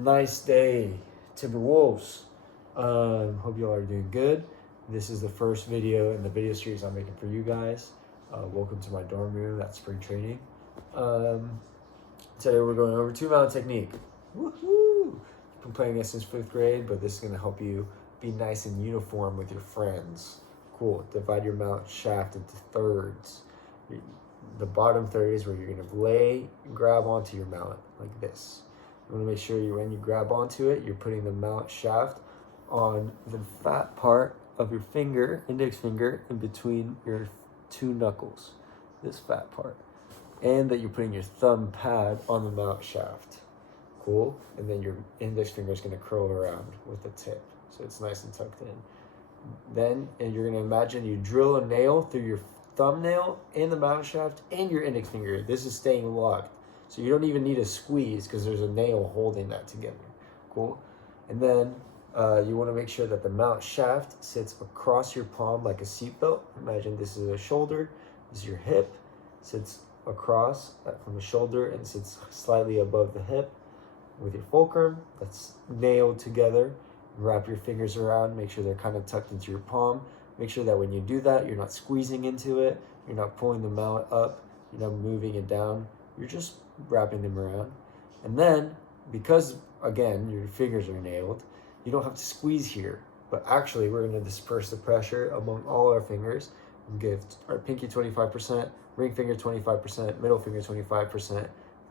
Nice day, Timberwolves. Hope you all are doing good. This is the first video in the video series I'm making for you guys. Welcome to my dorm room at spring training. Today we're going over two-mount technique. Woohoo! I've been playing this since 5th grade, but this is going to help you be nice and uniform with your friends. Cool. Divide your mount shaft into thirds. The bottom third is where you're going to grab onto your mallet like this. You want to make sure when you grab onto it, you're putting the mallet shaft on the fat part of your finger, index finger, in between your two knuckles, this fat part. And that you're putting your thumb pad on the mallet shaft. Cool? And then your index finger is going to curl around with the tip. So it's nice and tucked in. Then you're going to imagine you drill a nail through your thumbnail and the mallet shaft and your index finger. This is staying locked. So you don't even need a squeeze because there's a nail holding that together. Cool? And then you want to make sure that the mallet shaft sits across your palm like a seatbelt. Imagine this is a shoulder, this is your hip, sits across from the shoulder and sits slightly above the hip with your fulcrum that's nailed together. Wrap your fingers around, make sure they're kind of tucked into your palm. Make sure that when you do that, you're not squeezing into it, you're not pulling the mallet up, you're not moving it down, you're just wrapping them around. And then, because again, your fingers are nailed, you don't have to squeeze here, but actually we're gonna disperse the pressure among all our fingers and give our pinky 25%, ring finger 25%, middle finger 25%,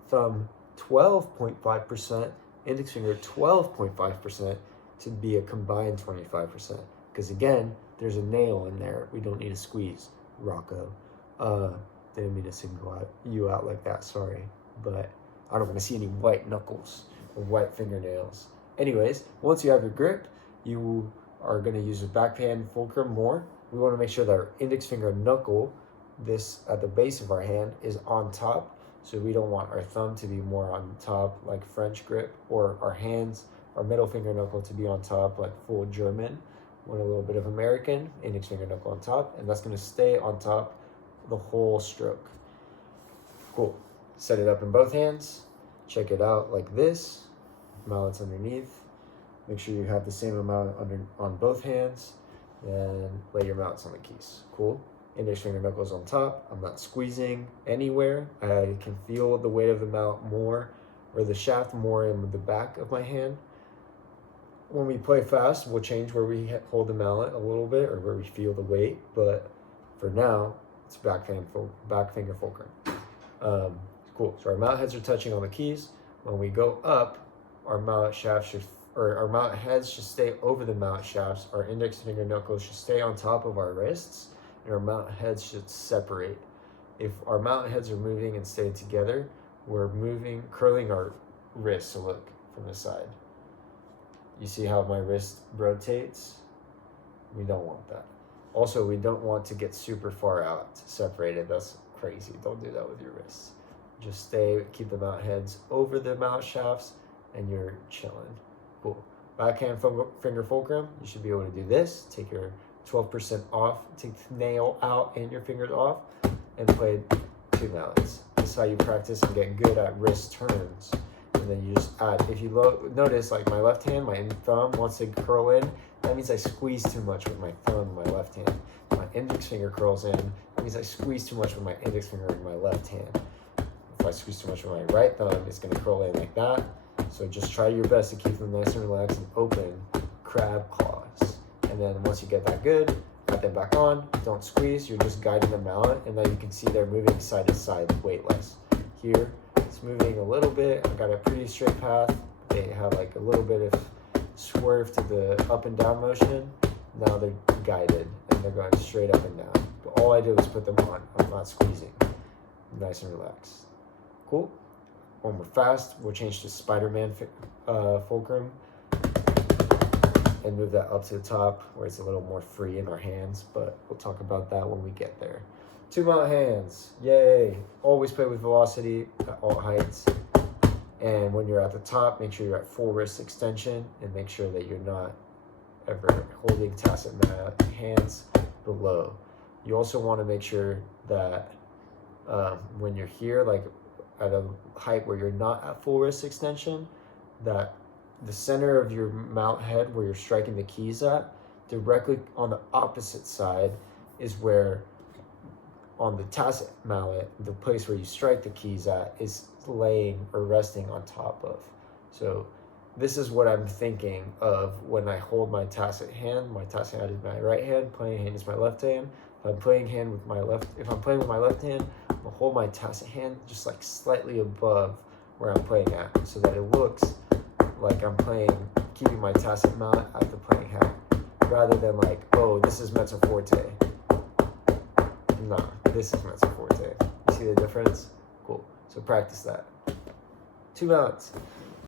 thumb 12.5%, index finger 12.5% to be a combined 25%. Because again, there's a nail in there. We don't need a squeeze, Rocco. Didn't mean to single you out like that, sorry. But I don't want to see any white knuckles or white fingernails. Anyways, once you have your grip, you are going to use a backhand fulcrum more. We want to make sure that our index finger knuckle, this at the base of our hand, is on top. So we don't want our thumb to be more on top like French grip, or our hands, our middle finger knuckle to be on top like full German. We want a little bit of American, index finger knuckle on top, and that's going to stay on top the whole stroke. Cool. Set it up in both hands. Check it out like this. Mallets underneath. Make sure you have the same amount on both hands. Then lay your mallets on the keys. Cool. Index finger knuckles on top. I'm not squeezing anywhere. I can feel the weight of the mallet more, or the shaft more in the back of my hand. When we play fast, we'll change where we hold the mallet a little bit, or where we feel the weight. But for now, it's back finger fulcrum. Cool. So our mallet heads are touching on the keys. When we go up, our mallet shafts our mallet heads should stay over the mallet shafts. Our index finger knuckles should stay on top of our wrists, and our mallet heads should separate. If our mallet heads are moving and staying together, we're curling our wrists. So look from the side. You see how my wrist rotates? We don't want that. Also, we don't want to get super far out separated. That's crazy. Don't do that with your wrists. Just keep the mallet heads over the mallet shafts, and you're chilling. Cool. Backhand finger fulcrum, you should be able to do this. Take your 12% off, take the nail out and your fingers off, and play two mallets. This is how you practice and get good at wrist turns. And then you just add. If you notice, like my left hand, my thumb wants to curl in, that means I squeeze too much with my thumb, my left hand. My index finger curls in, that means I squeeze too much with my index finger in my left hand. If I squeeze too much with my right thumb, it's going to curl in like that. So just try your best to keep them nice and relaxed and open, crab claws. And then once you get that good, put them back on. Don't squeeze, you're just guiding the mallet, and then you can see they're moving side to side weightless. Here, it's moving a little bit. I've got a pretty straight path. They have like a little bit of swerve to the up and down motion. Now they're guided and they're going straight up and down. But all I do is put them on. I'm not squeezing. Nice and relaxed. Cool. When we're fast, we'll change to Spider-Man fulcrum and move that up to the top where it's a little more free in our hands, but we'll talk about that when we get there. Two mallet hands, yay. Always play with velocity at all heights. And when you're at the top, make sure you're at full wrist extension, and make sure that you're not ever holding tacit hands below. You also want to make sure that when you're here, like at a height where you're not at full wrist extension, that the center of your mallet head where you're striking the keys at, directly on the opposite side is where, on the tacet mallet, the place where you strike the keys at is laying or resting on top of. So this is what I'm thinking of when I hold my tacet hand. My tacet hand is my right hand, playing hand is my left hand. If I'm playing with my left hand, I'm gonna hold my tacet hand just like slightly above where I'm playing at, so that it looks like I'm keeping my tacet mallet at the playing hand, rather than like, oh, this is mezzo forte. Nah, this is mezzo forte. You see the difference? Cool. So practice that. 2 mallets.